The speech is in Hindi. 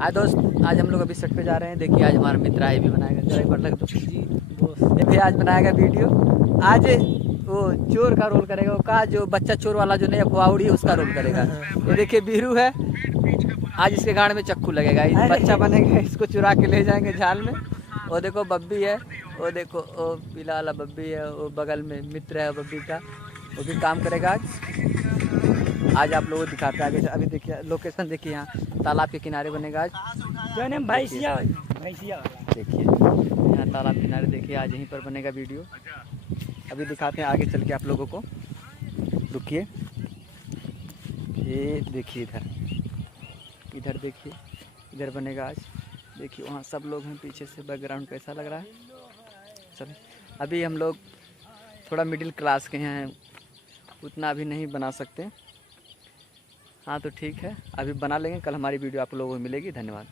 आज दोस्त, आज हम लोग अभी सेट पे जा रहे हैं। देखिए आज हमारा मित्र है भी बनाएगा, जरा एक बार लग दो जी बोस। ये भी आज बनाएगा वीडियो। आज वो चोर का रोल करेगा, वो का जो बच्चा चोर वाला जो नहीं अखवाउड़ी है उसका रोल करेगा। ये देखिए बीरू है, आज इसके गाड़ में चक्कू लगेगा, इस बच्चा बनेगा, इसको चुरा के ले जाएंगे झाल में। वो देखो बब्बी है, वो देखो वो पीला वाला बब्बी है, वो बगल में मित्र है बब्बी का, वो भी काम करेगा आज आप लोगों को दिखाते हैं आगे। अभी देखिए लोकेशन देखिए, यहाँ तालाब के किनारे बनेगा आज। क्या नाम भैंसिया वाला। देखिए यहाँ तालाब किनारे, देखिए आज यहीं पर बनेगा वीडियो। अभी दिखाते हैं आगे चल के आप लोगों को, रुकिए। ये देखिए इधर देखिए, इधर बनेगा आज। देखिए वहाँ सब लोग हैं पीछे से, बैकग्राउंड कैसा लग रहा है। चलिए अभी हम लोग थोड़ा मिडिल क्लास के हैं, उतना अभी नहीं बना सकते। हाँ तो ठीक है, अभी बना लेंगे, कल हमारी वीडियो आप लोगों को मिलेगी। धन्यवाद।